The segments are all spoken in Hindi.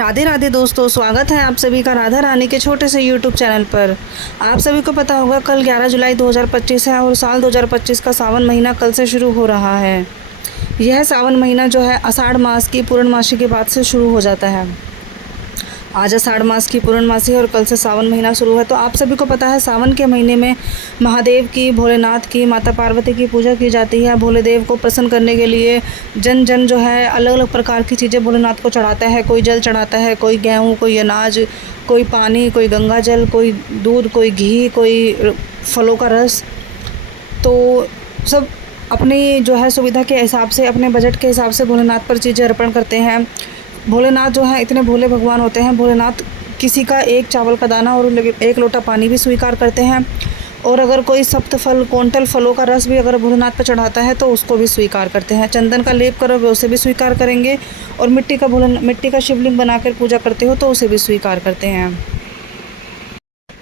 राधे राधे दोस्तों, स्वागत है आप सभी का राधा रानी के छोटे से यूट्यूब चैनल पर। आप सभी को पता होगा कल 11 जुलाई 2025 है और साल 2025 का सावन महीना कल से शुरू हो रहा है। यह सावन महीना जो है आषाढ़ मास की पूर्णमासी के बाद से शुरू हो जाता है। आज आषाढ़ मास की पूर्णमासी और कल से सावन महीना शुरू है। तो आप सभी को पता है सावन के महीने में महादेव की, भोलेनाथ की, माता पार्वती की पूजा की जाती है। भोलेदेव को प्रसन्न करने के लिए जन जन जो है अलग अलग प्रकार की चीज़ें भोलेनाथ को चढ़ाता है। कोई जल चढ़ाता है, कोई गेहूँ, कोई अनाज, कोई पानी, कोई गंगा जल, कोई दूध, कोई घी, कोई फलों का रस। तो सब अपनी जो है सुविधा के हिसाब से, अपने बजट के हिसाब से भोलेनाथ पर चीज़ें अर्पण करते हैं। भोलेनाथ जो है इतने भोले भगवान होते हैं। भोलेनाथ किसी का एक चावल का दाना और एक लोटा पानी भी स्वीकार करते हैं। और अगर कोई सप्तफल, क्विंटल फलों का रस भी अगर भोलेनाथ पर चढ़ाता है तो उसको भी स्वीकार करते हैं। चंदन का लेप करोगे उसे भी स्वीकार करेंगे। और मिट्टी का शिवलिंग बनाकर पूजा करते हो तो उसे भी स्वीकार करते हैं।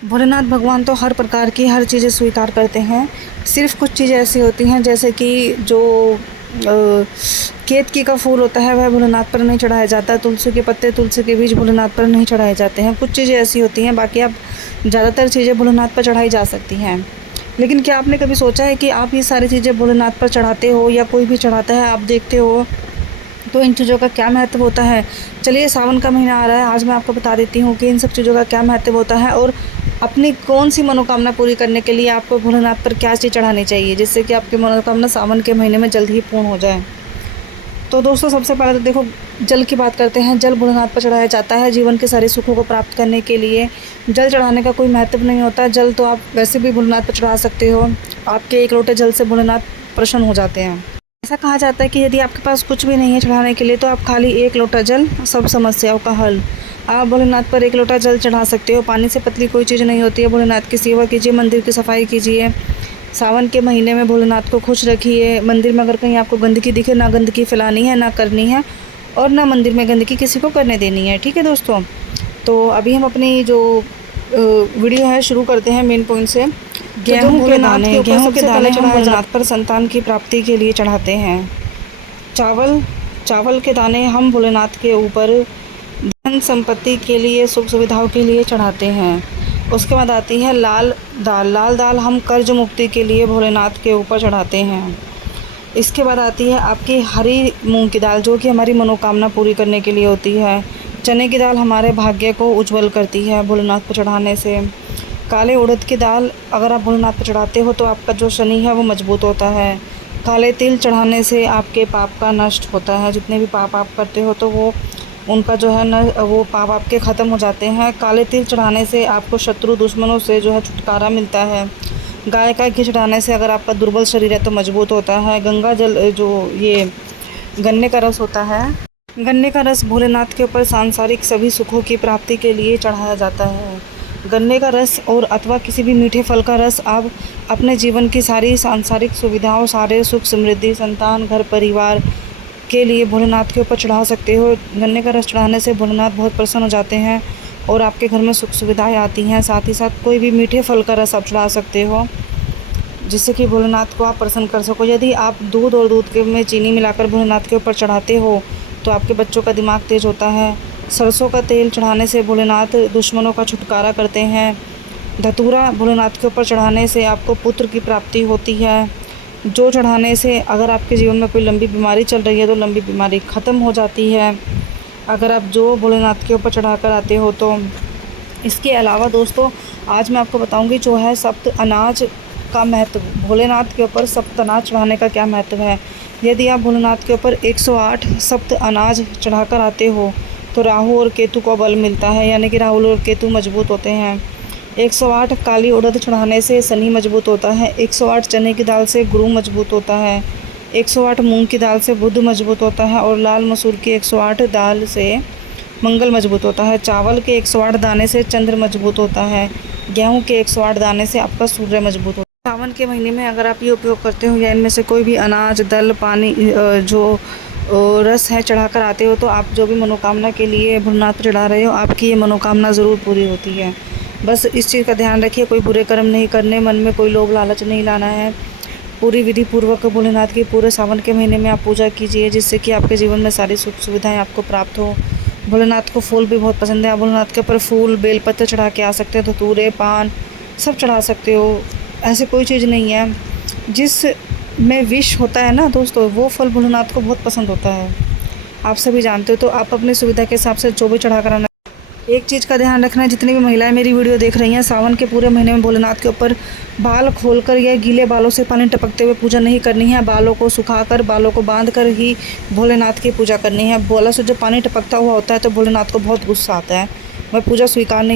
भोलेनाथ भगवान तो हर प्रकार की हर चीज़ें स्वीकार करते हैं। सिर्फ कुछ चीज़ें ऐसी होती हैं जैसे कि जो केतकी का फूल होता है वह भोलेनाथ पर नहीं चढ़ाया जाता। तुलसी के पत्ते, तुलसी के बीज भोलेनाथ पर नहीं चढ़ाए जाते हैं। कुछ चीज़ें ऐसी होती हैं, बाकी आप ज़्यादातर चीज़ें भोलेनाथ पर चढ़ाई जा सकती हैं। लेकिन क्या आपने कभी सोचा है कि आप ये सारी चीज़ें भोलेनाथ पर चढ़ाते हो या कोई भी चढ़ाता है, आप देखते हो तो इन चीज़ों का क्या महत्व होता है? चलिए, सावन का महीना आ रहा है, आज मैं आपको बता देती हूँ कि इन सब चीज़ों का क्या महत्व होता है और अपनी कौन सी मनोकामना पूरी करने के लिए आपको भोलेनाथ पर क्या चीज़ चढ़ानी चाहिए जिससे कि आपकी मनोकामना सावन के महीने में जल्द ही पूर्ण हो जाए। तो दोस्तों, सबसे पहले तो देखो, जल की बात करते हैं। जल भोलेनाथ पर चढ़ाया जाता है जीवन के सारे सुखों को प्राप्त करने के लिए। जल चढ़ाने का कोई महत्व नहीं होता। जल तो आप वैसे भी भोलेनाथ पर चढ़ा सकते हो। आपके एक लोटे जल से भोलेनाथ प्रसन्न हो जाते हैं। ऐसा कहा जाता है कि यदि आपके पास कुछ भी नहीं है चढ़ाने के लिए तो आप खाली एक लोटा जल, सब समस्याओं का हल। आप भोलेनाथ पर एक लोटा जल चढ़ा सकते हो। पानी से पतली कोई चीज़ नहीं होती है। भोलेनाथ की सेवा कीजिए, मंदिर की सफाई कीजिए। सावन के महीने में भोलेनाथ को खुश रखिए। मंदिर में अगर कहीं आपको गंदगी दिखे, ना गंदगी फैलानी है, ना करनी है, और ना मंदिर में गंदगी किसी को करने देनी है। ठीक है दोस्तों, तो अभी हम अपनी जो वीडियो है शुरू करते हैं मेन पॉइंट से। गेहूँ के दाने हम भोलेनाथ पर संतान की प्राप्ति के लिए चढ़ाते हैं। चावल के दाने हम भोलेनाथ के ऊपर धन संपत्ति के लिए, सुख सुविधाओं के लिए चढ़ाते हैं। उसके बाद आती है लाल दाल हम कर्ज मुक्ति के लिए भोलेनाथ के ऊपर चढ़ाते हैं। इसके बाद आती है आपकी हरी मूंग की दाल, जो कि हमारी मनोकामना पूरी करने के लिए होती है। चने की दाल हमारे भाग्य को उज्जवल करती है भोलेनाथ पर चढ़ाने से। काले उड़द की दाल अगर आप भोलेनाथ पर चढ़ाते हो तो आपका जो शनि है वो मजबूत होता है। काले तिल चढ़ाने से आपके पाप का नष्ट होता है। जितने भी पाप आप करते हो तो वो उनका जो है न, वो पाप आपके ख़त्म हो जाते हैं। काले तिल चढ़ाने से आपको शत्रु दुश्मनों से जो है छुटकारा मिलता है। गाय का घी चढ़ाने से अगर आपका दुर्बल शरीर है तो मजबूत होता है। गंगा जल, जो ये गन्ने का रस होता है, गन्ने का रस भोलेनाथ के ऊपर सांसारिक सभी सुखों की प्राप्ति के लिए चढ़ाया जाता है। गन्ने का रस और अथवा किसी भी मीठे फल का रस आप अपने जीवन की सारी सांसारिक सुविधाओं, सारे सुख समृद्धि, संतान, घर परिवार के लिए भोलेनाथ के ऊपर चढ़ा सकते हो। गन्ने का रस चढ़ाने से भोलेनाथ बहुत प्रसन्न हो जाते हैं और आपके घर में सुख सुविधाएं आती हैं। साथ ही साथ कोई भी मीठे फल का रस आप चढ़ा सकते हो जिससे कि भोलेनाथ को आप प्रसन्न कर सको। यदि आप दूध और दूध के में चीनी मिलाकर भोलेनाथ के ऊपर चढ़ाते हो तो आपके बच्चों का दिमाग तेज होता है। सरसों का तेल चढ़ाने से भोलेनाथ दुश्मनों का छुटकारा करते हैं। धतूरा भोलेनाथ के ऊपर चढ़ाने से आपको पुत्र की प्राप्ति होती है। जो चढ़ाने से अगर आपके जीवन में कोई लंबी बीमारी चल रही है तो लंबी बीमारी ख़त्म हो जाती है, अगर आप जो भोलेनाथ के ऊपर चढ़ा कर आते हो तो। इसके अलावा दोस्तों, आज मैं आपको बताऊंगी जो है सप्त अनाज का महत्व। भोलेनाथ के ऊपर सप्त अनाज चढ़ाने का क्या महत्व है। यदि आप भोलेनाथ के ऊपर 108 सप्त अनाज चढ़ाकर आते हो तो राहु और केतु को बल मिलता है, यानी कि राहु और केतु मजबूत होते हैं। 108 काली उड़द चढ़ाने से शनि मजबूत होता है। 108 चने की दाल से गुरु मजबूत होता है। 108 मूंग की दाल से बुध मजबूत होता है। और लाल मसूर की 108 दाल से मंगल मजबूत होता है। चावल के 108 दाने से चंद्र मजबूत होता है। गेहूं के 108 दाने से आपका सूर्य मजबूत होता है। सावन के महीने में अगर आप ये उपयोग करते हो या इनमें से कोई भी अनाज, दल, पानी, जो रस है चढ़ाकर आते हो तो आप जो भी मनोकामना के लिए भोलेनाथ पर चढ़ा रहे हो आपकी ये मनोकामना ज़रूर पूरी होती है। बस इस चीज़ का ध्यान रखिए, कोई बुरे कर्म नहीं करने, मन में कोई लोभ लालच नहीं लाना है। पूरी विधि पूर्वक भोलेनाथ की पूरे सावन के महीने में आप पूजा कीजिए जिससे कि आपके जीवन में सारी सुख सुविधाएं आपको प्राप्त हो। भोलेनाथ को फूल भी बहुत पसंद है। आप भोलेनाथ के ऊपर फूल बेलपत्र चढ़ा के आ सकते हो, धतूरे पान सब चढ़ा सकते हो। ऐसे कोई चीज़ नहीं है जिस में विश होता है ना दोस्तों, वो फल भोलेनाथ को बहुत पसंद होता है, आप सभी जानते हो। तो आप अपनी सुविधा के हिसाब से जो भी चढ़ा कर आना। एक चीज़ का ध्यान रखना है, जितनी भी महिलाएं मेरी वीडियो देख रही हैं, सावन के पूरे महीने में भोलेनाथ के ऊपर बाल खोलकर या गीले बालों से पानी टपकते हुए पूजा नहीं करनी है। बालों को सुखाकर, बालों को बांध कर ही भोलेनाथ की पूजा करनी है। बालों से जो पानी टपकता हुआ होता है तो भोलेनाथ को बहुत गुस्सा आता है, वह पूजा स्वीकार नहीं